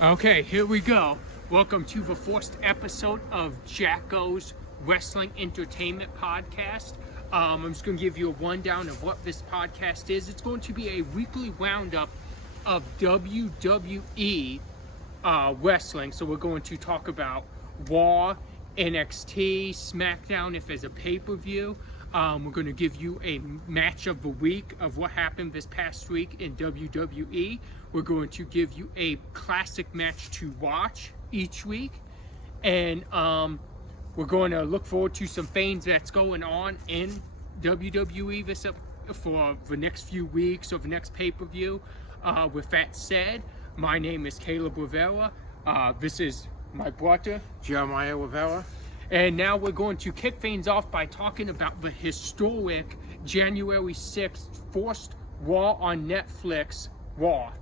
Okay, here we go. Welcome to the first episode of Jackal's Wrestling Entertainment Podcast. I'm just going to give you a rundown of what this podcast is. It's going to be a weekly roundup of WWE wrestling. So we're going to talk about Raw, NXT, SmackDown if there's a pay-per-view. We're going to give you a match of the week of what happened this past week in WWE. We're going to give you a classic match to watch each week. And we're going to look forward to some things that's going on in WWE for the next few weeks or the next pay-per-view. With that said, my name is Caleb Rivera. This is my brother, Jeremiah Rivera. And now we're going to kick things off by talking about the historic January 6th first Raw on Netflix, Raw.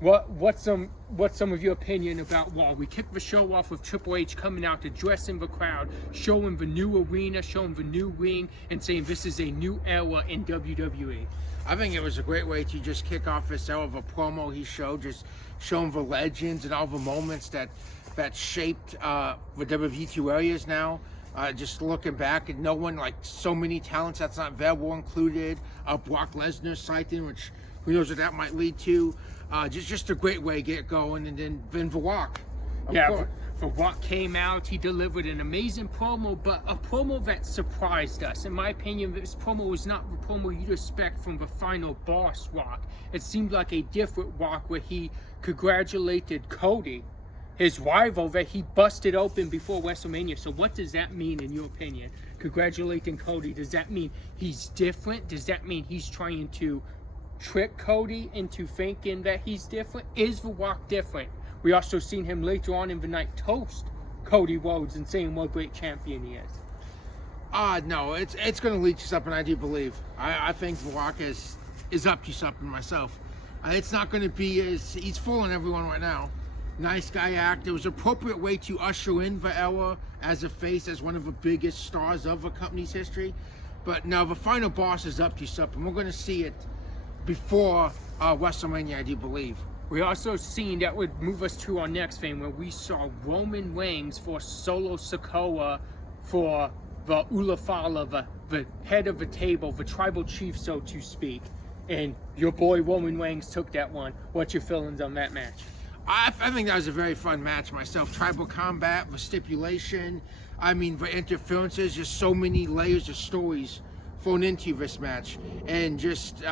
What's some of your opinion about Raw? We kicked the show off with Triple H coming out, addressing the crowd, showing the new arena, showing the new ring, and saying this is a new era in WWE. I think it was a great way to just kick off this era of a promo he showed, just showing the legends and all the moments that shaped the WWE 2 areas now. Just looking back, and no one, like so many talents that's not there were included. Brock Lesnar sighting, which who knows what that might lead to. Just a great way to get going. And then The Rock. The Rock came out, he delivered an amazing promo, but a promo that surprised us. In my opinion, this promo was not the promo you'd expect from the final boss Rock. It seemed like a different Rock where he congratulated Cody, his rival that he busted open before WrestleMania. So what does that mean in your opinion? Congratulating Cody, does that mean he's different? Does that mean he's trying to trick Cody into thinking that he's different? Is The Rock different? We also seen him later on in the night toast Cody Rhodes and saying what a great champion he is. No, it's going to lead to something, I do believe. I think The Rock is up to something myself. It's not going to be he's fooling everyone right now. Nice guy act. It was an appropriate way to usher in the era as a face, as one of the biggest stars of the company's history. But now the final boss is up to something. We're going to see it before WrestleMania, I do believe. We also seen that would move us to our next thing, where we saw Roman Reigns for Solo Sikoa for the Ulafala, the head of the table, the tribal chief, so to speak. And your boy Roman Reigns took that one. What's your feelings on that match? I think that was a very fun match myself. Tribal combat, the stipulation, the interferences, just so many layers of stories thrown into this match. And just,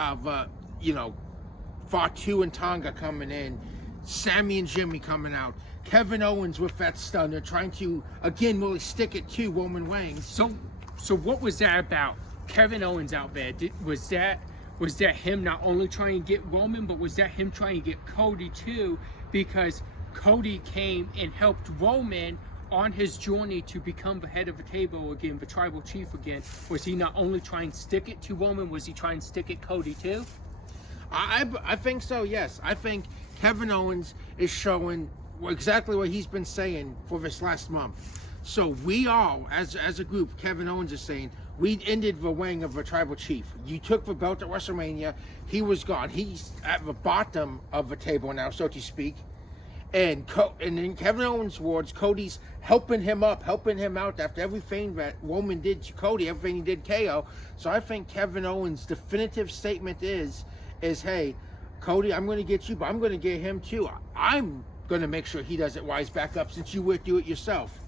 Fatu and Tonga coming in, Sammy and Jimmy coming out, Kevin Owens with that stunner, trying to, again, really stick it to Roman Reigns. So what was that about? Kevin Owens out there, was that him not only trying to get Roman, but was that him trying to get Cody too? Because Cody came and helped Roman on his journey to become the head of the table again, the tribal chief again. Was he not only trying to stick it to Roman, was he trying to stick it Cody too? I think so, yes. I think Kevin Owens is showing exactly what he's been saying for this last month. So we all, as a group, Kevin Owens is saying, we ended the reign of a tribal chief. You took the belt at WrestleMania. He was gone. He's at the bottom of the table now, so to speak. And in Kevin Owens' words, Cody's helping him out after everything that Roman did to Cody, everything he did KO. So I think Kevin Owens' definitive statement is, hey, Cody, I'm going to get you, but I'm going to get him too. I'm going to make sure he does it while he's back up, since you would do it yourself.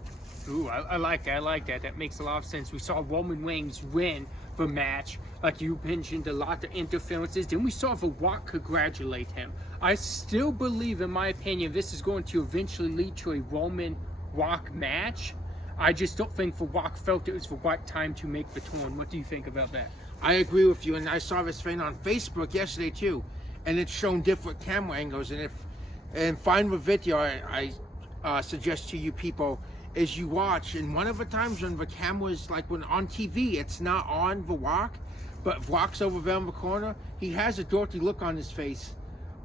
Ooh, I like that. That makes a lot of sense. We saw Roman Reigns win the match. Like you mentioned, a lot of interferences. Then we saw The Rock congratulate him. I still believe, in my opinion, this is going to eventually lead to a Roman Rock match. I just don't think The Rock felt it was the right time to make the turn. What do you think about that? I agree with you, and I saw this thing on Facebook yesterday too, and it's shown different camera angles. And find the video I suggest to you people is you watch, and one of the times when the camera's like when on TV, it's not on The Rock, but Rock's over there in the corner. He has a dirty look on his face,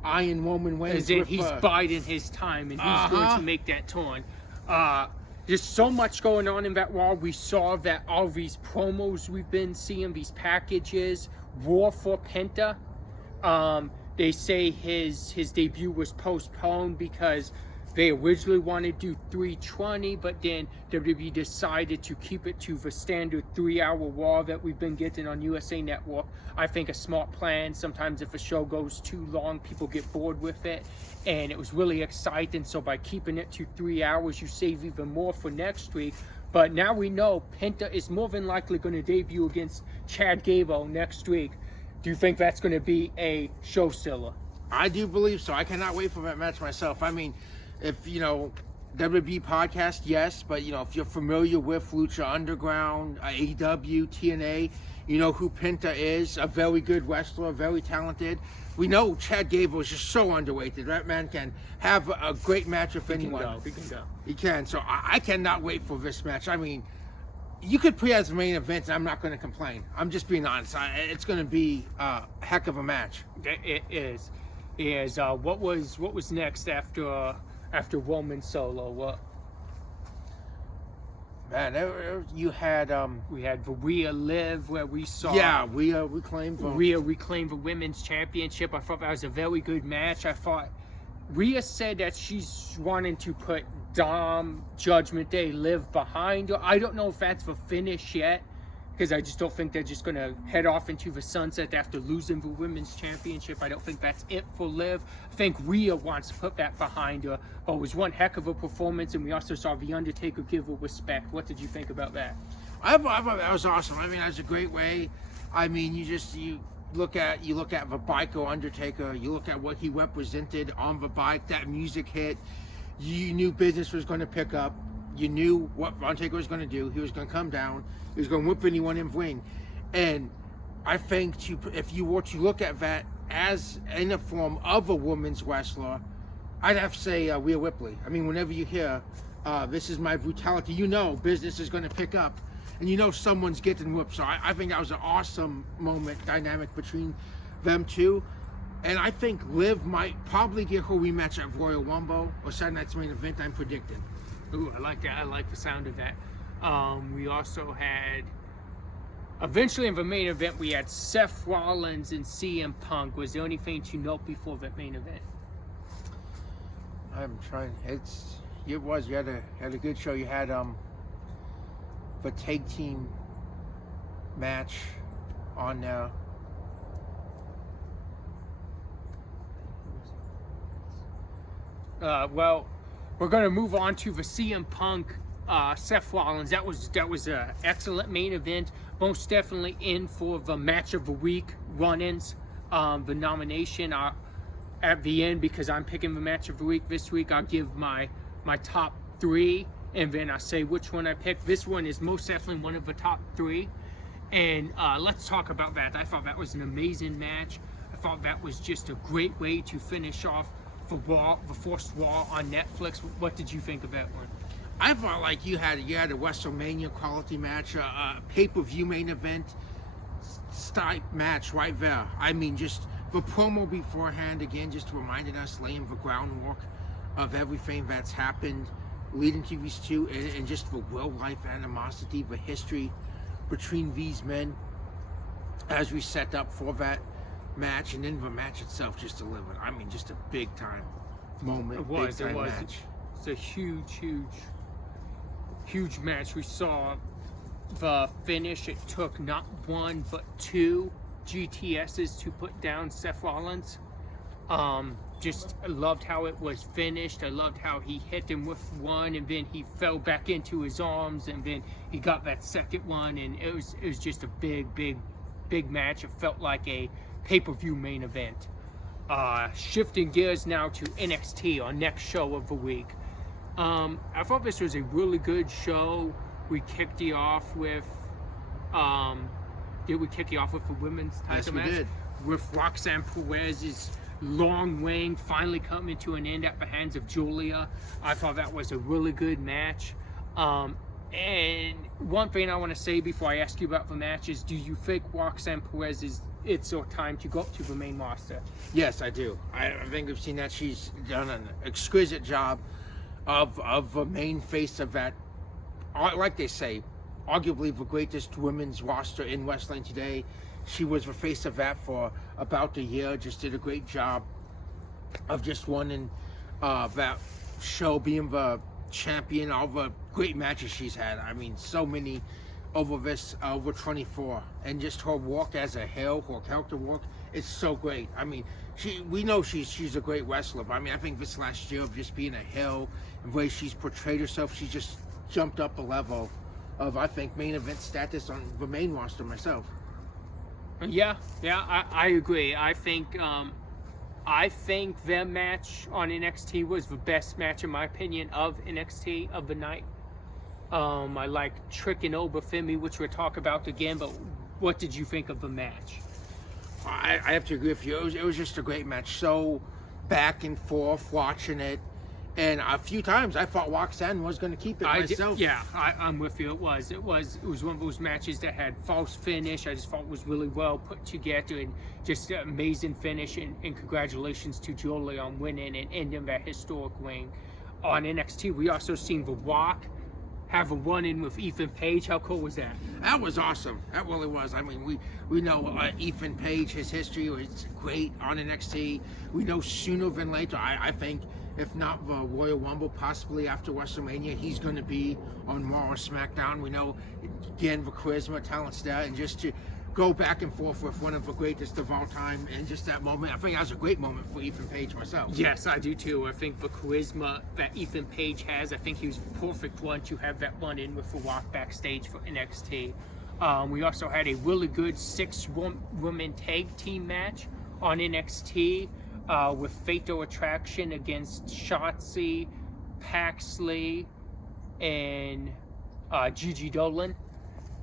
eyeing Roman Reigns. As in he's biding his time, and he's going to make that turn. There's so much going on in that Raw. We saw that all these promos we've been seeing, these packages, War for Penta. They say his debut was postponed because they originally wanted to do 320, but then WWE decided to keep it to the standard 3-hour Raw that we've been getting on USA Network. I think a smart plan. Sometimes if a show goes too long, people get bored with it. And it was really exciting. So by keeping it to 3 hours, you save even more for next week. But now we know Penta is more than likely going to debut against Chad Gable next week. Do you think that's going to be a show stealer? I do believe so. I cannot wait for that match myself. I mean, if, WWE podcast, yes, but, if you're familiar with Lucha Underground, AEW, TNA, you know who Penta is, a very good wrestler, very talented. We know Chad Gable is just so underrated. That man can have a great match with anyone. He can go. He can. So I cannot wait for this match. I mean, you could put it as the main event, and I'm not going to complain. I'm just being honest. It's going to be a heck of a match. It is. What was next after Roman solo? What? Man, you had We had Rhea Liv, where we saw Rhea reclaimed the women's championship. I thought that was a very good match. I thought Rhea said that she's wanting to put Dom, Judgment Day, Liv behind her. I don't know if that's the finish yet, because I just don't think they're just going to head off into the sunset after losing the women's championship. I don't think that's it for Liv. I think Rhea wants to put that behind her. But it was one heck of a performance, and we also saw The Undertaker give her respect. What did you think about that? I thought that was awesome. I mean, that's a great way. I mean, you look at the biker Undertaker. You look at what he represented on the bike. That music hit. You knew business was going to pick up. You knew what Undertaker was going to do. He was going to come down. He was going to whip anyone in the ring. And I think if you were to look at that as in the form of a woman's wrestler, I'd have to say Rhea Ripley. I mean, whenever you hear, this is my brutality, business is going to pick up. And someone's getting whipped. So I think that was an awesome dynamic between them two. And I think Liv might probably get her rematch at Royal Rumble or Saturday Night's Main Event, I'm predicting. Ooh, I like that. I like the sound of that. We also had, eventually in the main event, we had Seth Rollins and CM Punk. Was there anything to note before that main event? I'm trying. You had a good show. You had the tag team match on there. Well, we're going to move on to the CM Punk, Seth Rollins. That was an excellent main event. Most definitely in for the match of the week run-ins. The nomination at the end, because I'm picking the match of the week this week. I'll give my top 3, and then I'll say which one I picked. This one is most definitely one of the top 3, and let's talk about that. I thought that was an amazing match. I thought that was just a great way to finish off the Forced Raw on Netflix. What did you think of that one? I felt like you had a WrestleMania quality match, a pay-per-view main event type match right there. I mean, just the promo beforehand, again, just reminded us, laying the groundwork of everything that's happened leading to these two, and just the real-life animosity, the history between these men as we set up for that match, and then the match itself just delivered. I mean, just a big-time moment. It was. Match. It's a huge match. We saw the finish. It took not 1 but 2 GTSs to put down Seth Rollins. Just loved how it was finished. I loved how he hit him with one, and then he fell back into his arms, and then he got that second one, and it was just a big match. It felt like a pay-per-view main event. Shifting gears now to NXT, our next show of the week. I thought this was a really good show. We kicked it off with the women's title match? Yes, we did. With Roxanne Perez's long reign finally coming to an end at the hands of Julia. I thought that was a really good match. And one thing I want to say before I ask you about the match is, do you think Roxanne Perez it's her time to go up to the main roster? Yes, I do. I think we've seen that. She's done an exquisite job of a main face of that, like they say, arguably the greatest women's roster in wrestling today. She was the face of that for about the year. Just did a great job of just winning that show, being the champion, all the great matches she's had. I mean, so many over 24, and just her walk as a heel, her character walk, it's so great. I mean, we know she's a great wrestler, but I mean, I think this last year of just being a heel and the way she's portrayed herself, she's just jumped up a level of, I think, main event status on the main roster myself. Yeah, I agree. I think their match on NXT was the best match, in my opinion, of NXT of the night. I like Trick and Obafemi, which we'll talk about again, but what did you think of the match? I have to agree with you. It was just a great match. So back and forth watching it. And a few times I thought Roxanne was going to keep it myself. I'm with you. It was one of those matches that had false finish. I just thought it was really well put together and just an amazing finish. And congratulations to Jolie on winning and ending that historic reign. On NXT, we also seen The Rock have a run-in with Ethan Page. How cool was that? That was awesome. That really was. I mean, we know Ethan Page, his history was great on NXT. We know sooner than later, I think, if not the Royal Rumble, possibly after WrestleMania, he's going to be on Raw or SmackDown. We know, again, the charisma, talent's there, and just to go back and forth with one of the greatest of all time, and just that moment, I think that was a great moment for Ethan Page myself. Yes, I do too. I think the charisma that Ethan Page has, I think he was the perfect one to have that run-in with The Rock backstage for NXT. We also had a really good 6-woman tag team match on NXT. With Fatal Attraction against Shotzi, Paxley, and Gigi Dolan.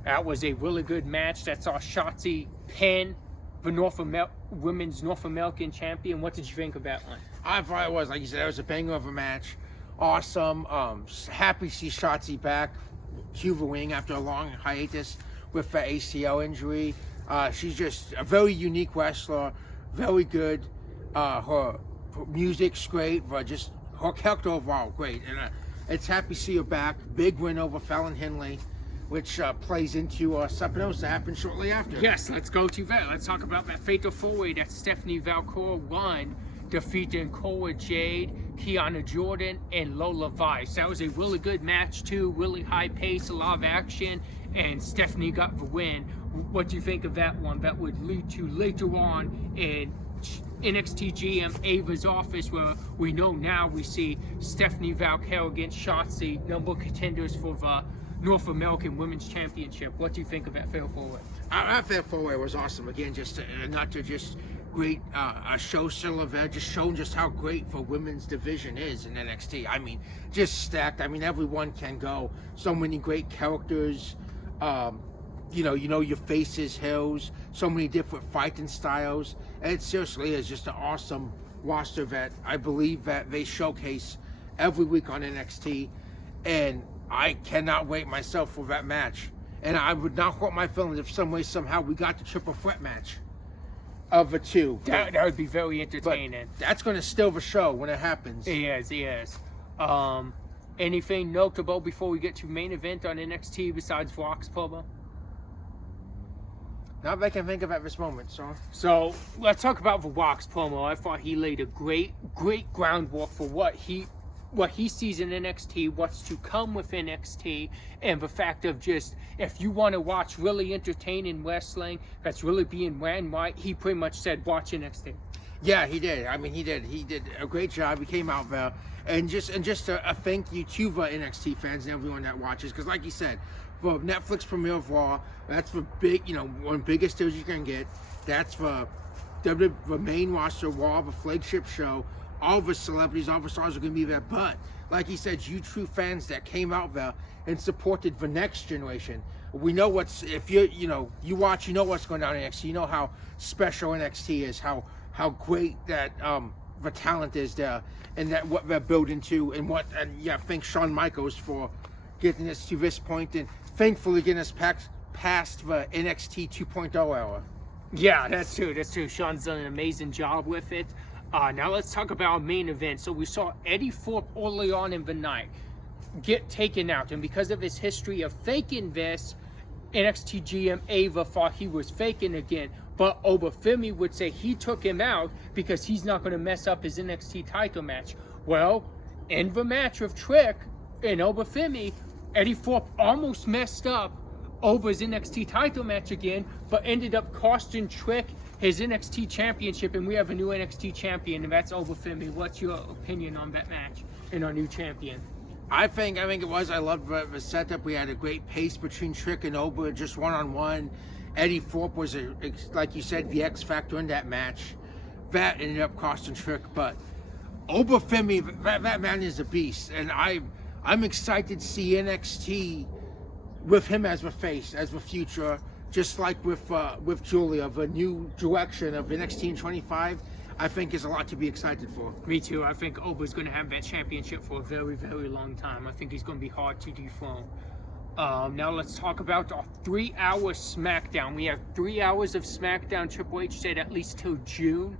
That was a really good match. That saw Shotzi pin the Women's North American Champion. What did you think of that one? I thought it was, like you said, it was a banger of a match. Awesome. Happy to see Shotzi back to the ring after a long hiatus with the ACL injury. She's just a very unique wrestler, very good. Her music's great, but just her character overall great, and it's happy to see her back. Big win over Fallon Henley, which plays into something else that happened shortly after. Yes, let's go to that. Let's talk about that fatal four-way that Stephanie Valcor won, defeating Cora Jade, Kiana Jordan, and Lola Vice. That was a really good match too, really high pace, a lot of action, and Stephanie got the win. What do you think of that one? That would lead to later on in NXT GM Ava's office, where we know now we see Stephanie Valcor against Shotzi, number contenders for the North American Women's Championship. What do you think of that fatal four-way? That fatal four-way was awesome. Again, just not to just great a show still event, just showing just how great the women's division is in NXT. I mean, just stacked. I mean, everyone can go. So many great characters. You know your faces, heels, so many different fighting styles. And it seriously is just an awesome roster that I believe that they showcase every week on NXT. And I cannot wait myself for that match. And I would not hurt my feelings if some way, somehow we got the triple threat match of the two. That would be very entertaining. But that's going to steal the show when it happens. Yes. Anything notable before we get to main event on NXT besides Rock's promo? Not that I can think of at this moment, So let's talk about the Rock's promo. I thought he laid a great groundwork for what he sees in NXT, what's to come with NXT, and the fact of just, if you want to watch really entertaining wrestling that's really being ran right, he pretty much said, watch NXT. Yeah, he did. I mean, he did a great job. He came out there, and just a thank you to the NXT fans and everyone that watches, because like you said, for Netflix premiere of Raw, that's the big, one of the biggest deals you can get. That's the main roster Raw, the flagship show. All the celebrities, all the stars are going to be there. But like he said, you true fans that came out there and supported the next generation. We know if you watch, you know what's going on in NXT. You know how special NXT is, how great that the talent is there, and that what they're building to, and thank Shawn Michaels for getting us to this point, and thankfully getting us past the NXT 2.0 era. Yeah, that's true. Shawn's done an amazing job with it. Now let's talk about our main event. So we saw Eddie Thorpe early on in the night get taken out, and because of his history of faking this, NXT GM Ava thought he was faking again. But Obafemi would say he took him out because he's not going to mess up his NXT title match. Well, in the match with Trick and Obafemi, Eddie Thorpe almost messed up Oba's NXT title match again, but ended up costing Trick his NXT championship, and we have a new NXT champion, and that's Obafemi. What's your opinion on that match and our new champion? I think it was. I loved the setup. We had a great pace between Trick and Oba, just one-on-one. Eddie Thorpe was, like you said, the X factor in that match. That ended up costing Trick, but Obafemi, that man is a beast, and I'm excited to see NXT with him as the face, as the future, just like with Julia, the new direction of NXT in 25. I think is a lot to be excited for. Me too. I think Oba's going to have that championship for a very, very long time. I think he's going to be hard to dethrone. Now let's talk about our 3-hour SmackDown. We have 3 hours of SmackDown. Triple H said at least till June,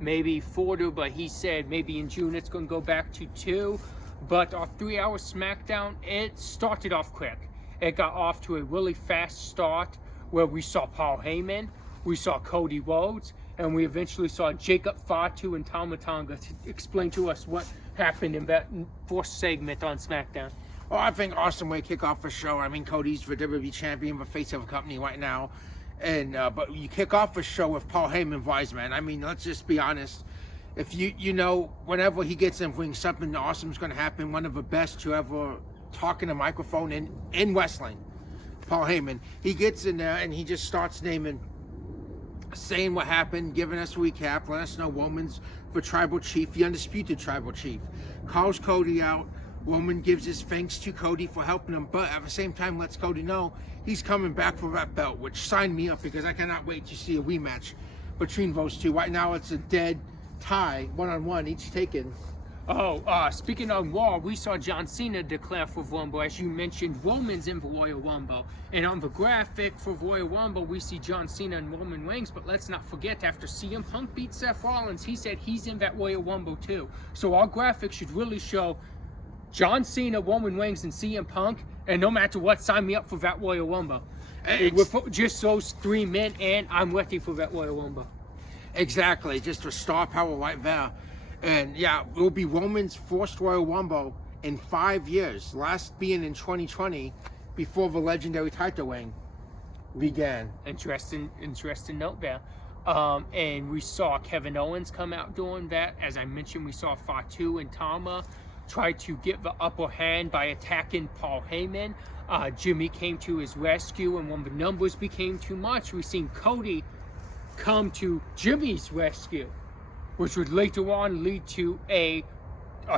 maybe 4, but he said maybe in June it's going to go back to 2. But our 3-hour SmackDown, it started off quick. It got off to a really fast start where we saw Paul Heyman, we saw Cody Rhodes, and we eventually saw Jacob Fatu and Tama Tonga to explain to us what happened in that fourth segment on SmackDown. Well, I think awesome way to kick off the show. I mean, Cody's the WWE champion, the face of a company right now. And but you kick off the show with Paul Heyman, Wiseman. I mean, let's just be honest. If you know, whenever he gets in ring, something awesome is going to happen. One of the best to ever talk in a microphone in wrestling, Paul Heyman. He gets in there and he just starts saying what happened, giving us a recap, letting us know Roman's the tribal chief, the undisputed tribal chief. Calls Cody out. Roman gives his thanks to Cody for helping him, but at the same time lets Cody know he's coming back for that belt, which signed me up because I cannot wait to see a rematch between those two. Right now it's a dead tie, one-on-one, each taken. Speaking of Raw, we saw John Cena declare for Rumble. As you mentioned, Roman's in the Royal Rumble. And on the graphic for Royal Rumble, we see John Cena and Roman Reigns. But let's not forget, after CM Punk beat Seth Rollins, he said he's in that Royal Rumble too. So our graphic should really show John Cena, Roman Reigns, and CM Punk. And no matter what, sign me up for that Royal Rumble. With just those 3 men, and I'm ready for that Royal Rumble. Exactly, just a star power right there. And yeah, it will be Roman's first Royal Rumble in 5 years, last being in 2020, before the legendary title reign began. Interesting note there. And we saw Kevin Owens come out doing that. As I mentioned, we saw Fatu and Tama try to get the upper hand by attacking Paul Heyman. Jimmy came to his rescue, and when the numbers became too much, we seen Cody come to Jimmy's rescue, which would later on lead to a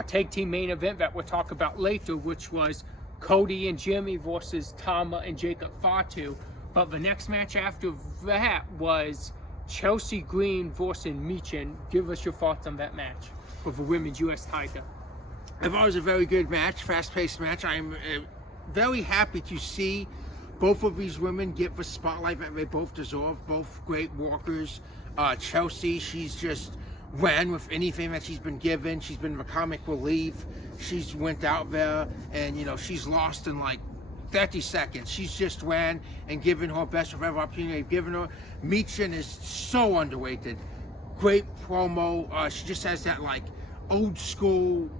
tag team main event that we'll talk about later, which was Cody and Jimmy versus Tama and Jacob Fatu. But the next match after that was Chelsea Green versus Michin. Give us your thoughts on that match for the women's U.S. title. It was a very good match, fast-paced match. I'm very happy to see both of these women get the spotlight that they both deserve. Both great workers. Chelsea, she's just ran with anything that she's been given. She's been the comic relief. She's went out there and, she's lost in like 30 seconds. She's just ran and given her best of every opportunity they've given her. Michin is so underrated. Great promo. She just has that like old school,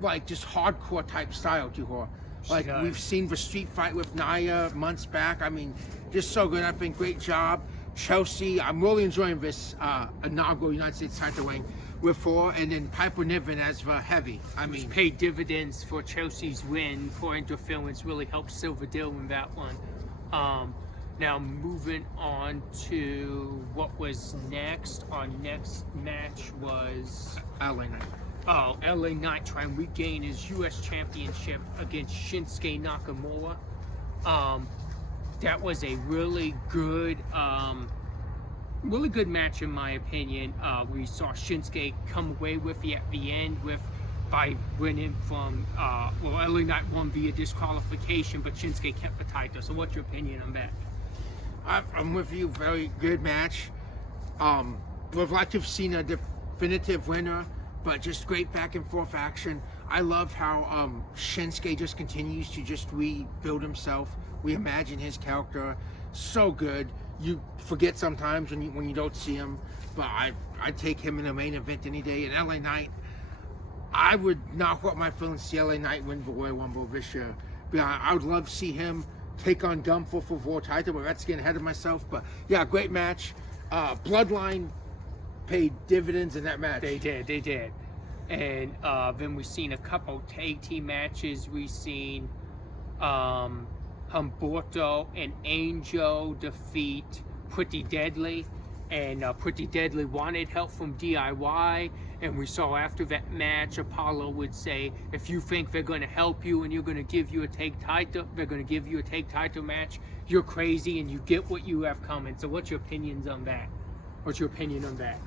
like just hardcore type style to her. Like we've seen the street fight with Nia months back. I mean, just so good. I think great job. Chelsea, I'm really enjoying this inaugural United States title reign with her, and then Piper Niven as the heavy. I mean, paid dividends for Chelsea's win for interference, really helped Silver Deal in that one. Now moving on to what was next. Our next match was LA Knight. LA Knight trying to regain his U.S. championship against Shinsuke Nakamura. That was a really good match in my opinion. We saw Shinsuke come away with it at the end by winning from LA Knight won via disqualification, but Shinsuke kept the title. So what's your opinion on that? I'm with you. Very good match. Would like to have seen a definitive winner, but just great back and forth action. I love how Shinsuke just continues to just rebuild himself. We imagine his character so good. you forget sometimes when you don't see him. But I'd take him in the main event any day. And LA Knight, I would not hurt my feelings to see LA Knight win the Royal Rumble this year. But I would love to see him take on Gunther for world title, but that's getting ahead of myself. But yeah, great match. Bloodline paid dividends in that match. They did. And then we've seen a couple tag team matches. We've seen Humberto and Angel defeat Pretty Deadly. And Pretty Deadly wanted help from DIY, and we saw after that match, Apollo would say, if you think they're going to help you and you're going to give you a tag title, they're going to give you a tag title match, you're crazy and you get what you have coming. So what's your opinions on that? What's your opinion on that?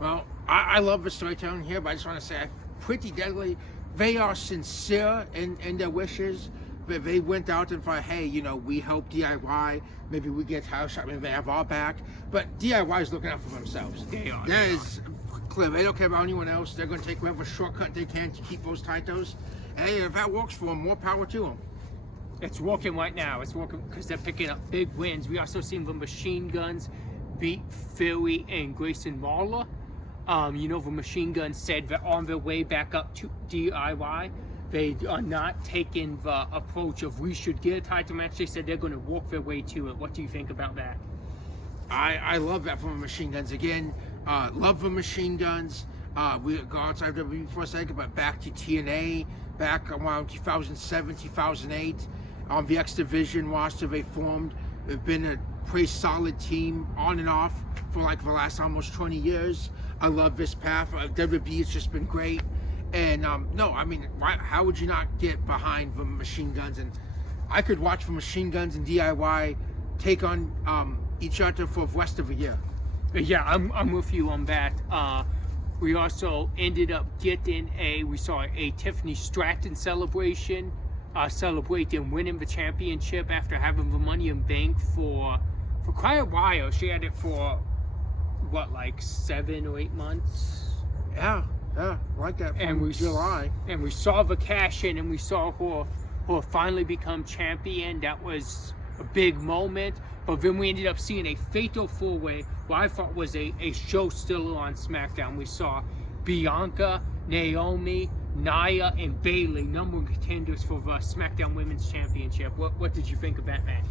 Well, I love the storytelling here, but I just want to say, Pretty Deadly, they are sincere in their wishes. They went out and thought, hey, we help DIY. Maybe we get house shot. Maybe they have our back. But DIY is looking out for themselves. They are. That is clear. They don't care about anyone else. They're going to take whatever shortcut they can to keep those titles. And hey, if that works for them, more power to them. It's working right now. It's working because they're picking up big wins. We also seen the Machine Guns beat Philly and Grayson Waller. The Machine Guns said they're on their way back up to DIY. They are not taking the approach of we should get a title match. They said they're going to work their way to it. What do you think about that? I love that from the Machine Guns. Again, love the Machine Guns. We go outside WWE for a second, but back to TNA, back around 2007, 2008. The X Division roster they formed. They've been a pretty solid team on and off for like the last almost 20 years. I love this path. WWE has just been great. And how would you not get behind the Machine Guns? And I could watch the Machine Guns and DIY take on each other for the rest of the year. Yeah, I'm with you on that. We also ended up getting we saw a Tiffany Stratton celebration, celebrating winning the championship after having the Money in Bank for quite a while. She had it for, like 7 or 8 months? Yeah, like that from July. And we saw the cash in, and we saw her finally become champion. That was a big moment. But then we ended up seeing a fatal four-way, what I thought was a show stealer on SmackDown. We saw Bianca, Naomi, Nia, and Bayley, number one contenders for the SmackDown Women's Championship. What did you think of that match?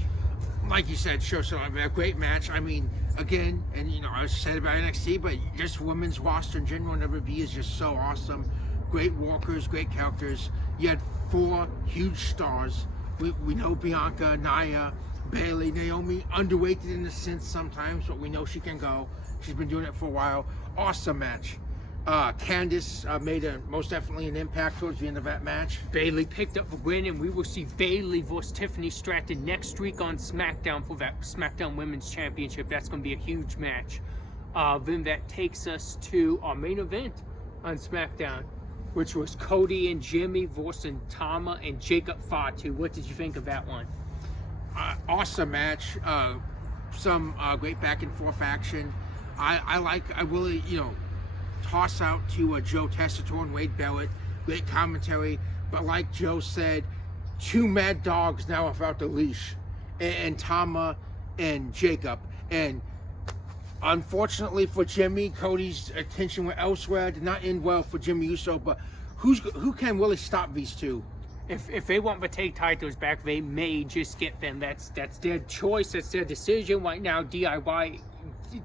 Like you said, sure. So a great match. I mean, again, and I said about NXT, but just women's roster in general in WWE is just so awesome. Great workers, great characters. You had 4 huge stars. We know Bianca, Nia, Bayley, Naomi, underweighted in a sense sometimes, but we know she can go. She's been doing it for a while. Awesome match. Candice made most definitely an impact towards the end of that match. Bayley picked up the win, and we will see Bayley versus Tiffany Stratton next week on SmackDown for that SmackDown Women's Championship. That's going to be a huge match. Then that takes us to our main event on SmackDown, which was Cody and Jimmy versus Tama and Jacob Fatu. What did you think of that one? Awesome match. Some great back and forth action. I really, toss out to Joe Tessitore and Wade Barrett. Great commentary. But like Joe said, 2 mad dogs now without the leash. And Tama and Jacob. And unfortunately for Jimmy, Cody's attention went elsewhere. Did not end well for Jimmy Uso. But who can really stop these two? If they want to take titles back, they may just get them. That's their choice. That's their decision. Right now, DIY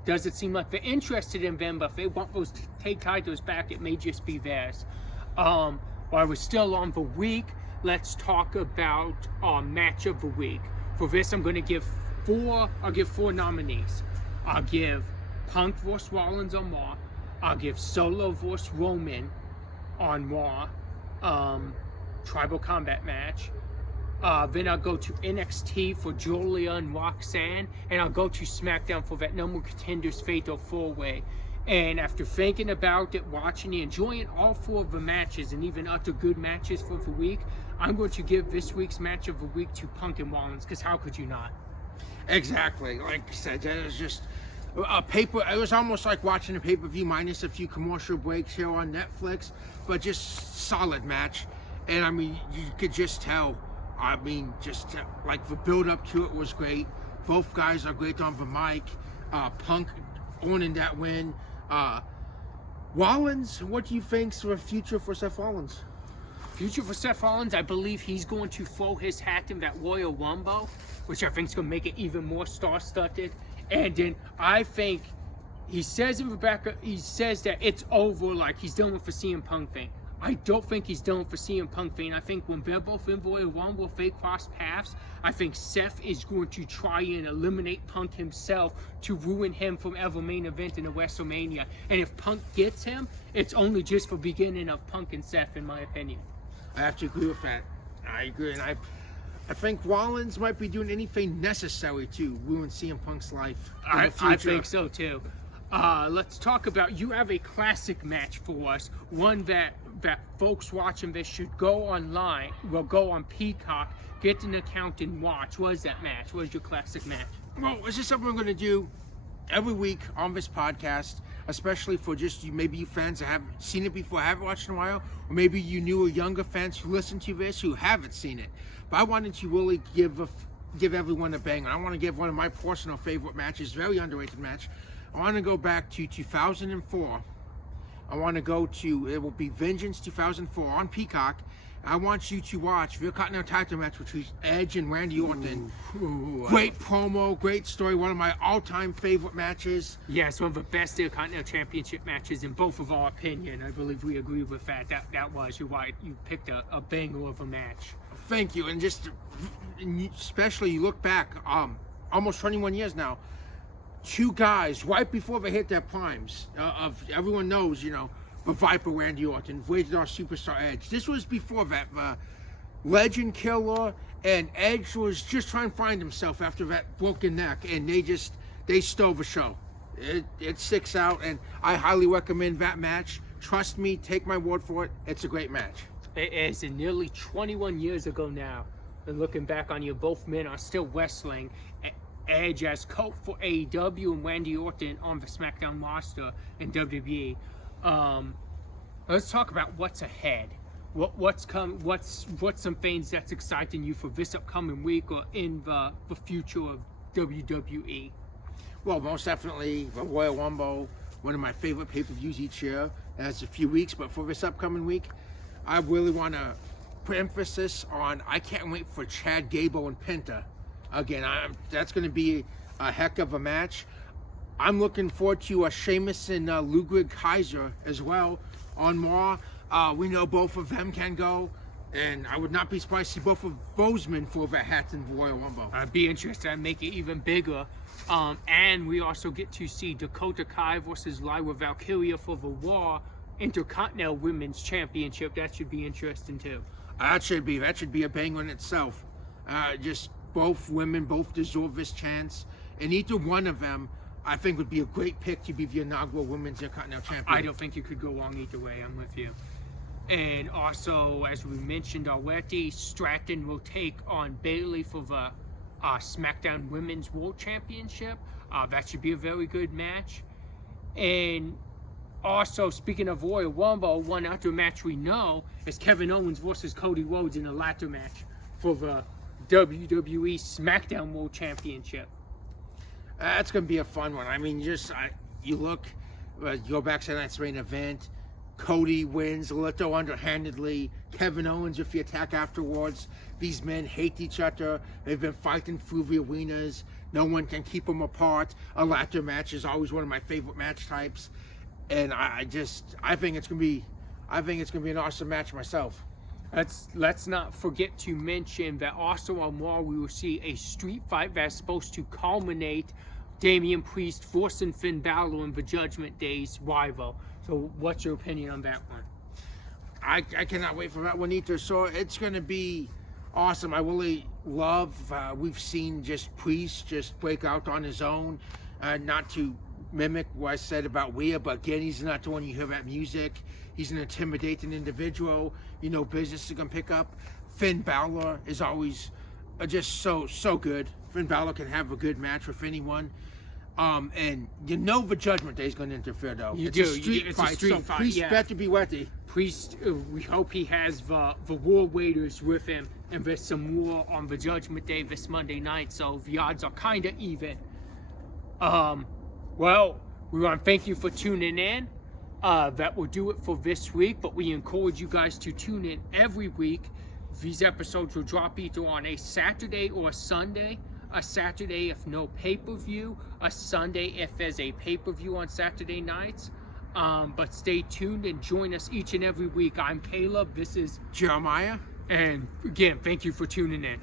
doesn't seem like they're interested in them, but if they want those take titles back, it may just be theirs. While we're still on the week, let's talk about our match of the week. For this, I'm going to give 4 nominees. I'll give Punk vs. Rollins on Raw. I'll give Solo vs. Roman on Raw. Tribal Combat match. Then I'll go to NXT for Julia and Roxanne, and I'll go to SmackDown for that number contenders fatal 4-way. And after thinking about it, watching it, enjoying all 4 of the matches, and even other good matches for the week, I'm going to give this week's match of the week to Punk and Rollins, because how could you not? Exactly. Like I said, that was just a it was almost like watching a pay-per-view minus a few commercial breaks here on Netflix, but just solid match. And I mean, you could just tell. I mean, just like the build up to it was great. Both guys are great on the mic. Punk owning that win. Rollins, what do you think's the future for Seth Rollins? Future for Seth Rollins, I believe he's going to throw his hat in that Royal Rumble, which I think is going to make it even more star-studded. And then I think he says in Rebecca, he says that it's over, like he's done with the CM Punk thing. I don't think he's done with the CM Punk thing. I think when they're both in Royal Rumble, if they cross paths, I think Seth is going to try and eliminate Punk himself to ruin him from ever main event in a WrestleMania. And if Punk gets him, it's only just for beginning of Punk and Seth, in my opinion. I have to agree with that. I agree, and I think Rollins might be doing anything necessary to ruin CM Punk's life in the future. I think so too. Let's talk about, you have a classic match for us, one that folks watching this should go online, will go on Peacock, get an account and watch. What is that match? What is your classic match? Well, this is something we're going to do every week on this podcast, especially for just you, maybe you fans that haven't seen it before, haven't watched in a while, or maybe you newer, younger fans who listen to this who haven't seen it. But I wanted to really give everyone a banger. I want to give one of my personal favorite matches, very underrated match. I want to go back to 2004. I want to go to, it will be Vengeance 2004 on Peacock. I want you to watch the Continental title match between Edge and Randy Orton. Great promo, great story, one of my all-time favorite matches. Yes, one of the best Continental Championship matches in both of our opinion. I believe we agree with that. That was, you're right, you picked a banger of a match. Thank you, and just especially you look back, almost 21 years now, two guys right before they hit their primes. Of everyone knows, you know, the Viper Randy Orton, rated our superstar Edge. This was before that. Legend Killer and Edge was just trying to find himself after that broken neck, and they stole the show. It sticks out, and I highly recommend that match. Trust me, take my word for it. It's a great match. It is, and nearly 21 years ago now. And looking back on you, both men are still wrestling. Edge as coach for AEW and Randy Orton on the SmackDown roster in WWE. Let's talk about what's ahead. What's some things that's exciting you for this upcoming week or in the future of WWE? Well, most definitely the Royal Rumble, one of my favorite pay-per-views each year. That's a few weeks, but for this upcoming week, I really want to put emphasis on, I can't wait for Chad Gable and Penta. Again, that's going to be a heck of a match. I'm looking forward to Sheamus and Ludwig Kaiser as well on Raw. We know both of them can go, and I would not be surprised to see both of those men for that hat in the Royal Rumble. I'd be interested in make it even bigger. And we also get to see Dakota Kai versus Lyra Valkyria for the Raw Intercontinental Women's Championship. That should be interesting too. That should be a banger in itself. Just both women both deserve this chance, and either one of them I think would be a great pick to be the inaugural Women's Intercontinental Champion. I don't think you could go wrong either way. I'm with you. And also, as we mentioned already, Stratton will take on Bayley for the SmackDown Women's World Championship. That should be a very good match. And also, speaking of Royal Rumble, one outdoor match we know is Kevin Owens versus Cody Rhodes in a ladder match for the WWE SmackDown World Championship. That's going to be a fun one. I mean, you look, you go back to tonight's main event, Cody wins a little underhandedly, Kevin Owens with the attack afterwards. These men hate each other. They've been fighting through the arenas. No one can keep them apart. A ladder match is always one of my favorite match types. And I think it's going to be an awesome match myself. Let's not forget to mention that also on Raw we will see a street fight that's supposed to culminate Damian Priest forcing Finn Balor in the Judgment Day's rival. So what's your opinion on that one? I cannot wait for that one either. So it's going to be awesome. I really love, we've seen just Priest just break out on his own, not to mimic what I said about Rhea, but again, he's not the one you hear that music. He's an intimidating individual. You know, business is going to pick up. Finn Balor is always just so good. Finn Balor can have a good match with anyone. And you know the Judgment Day is going to interfere, though. You it's do. a street It's fight, a street so fight, Priest yeah. better be ready. Priest, we hope he has the War Raiders with him, and there's some war on the Judgment Day this Monday night, so the odds are kind of even. Well, we want to thank you for tuning in. That will do it for this week, but we encourage you guys to tune in every week. These episodes will drop either on a Saturday or a Sunday. A Saturday if no pay-per-view, a Sunday if there's a pay-per-view on Saturday nights. But stay tuned and join us each and every week. I'm Caleb, this is Jeremiah. and again, thank you for tuning in.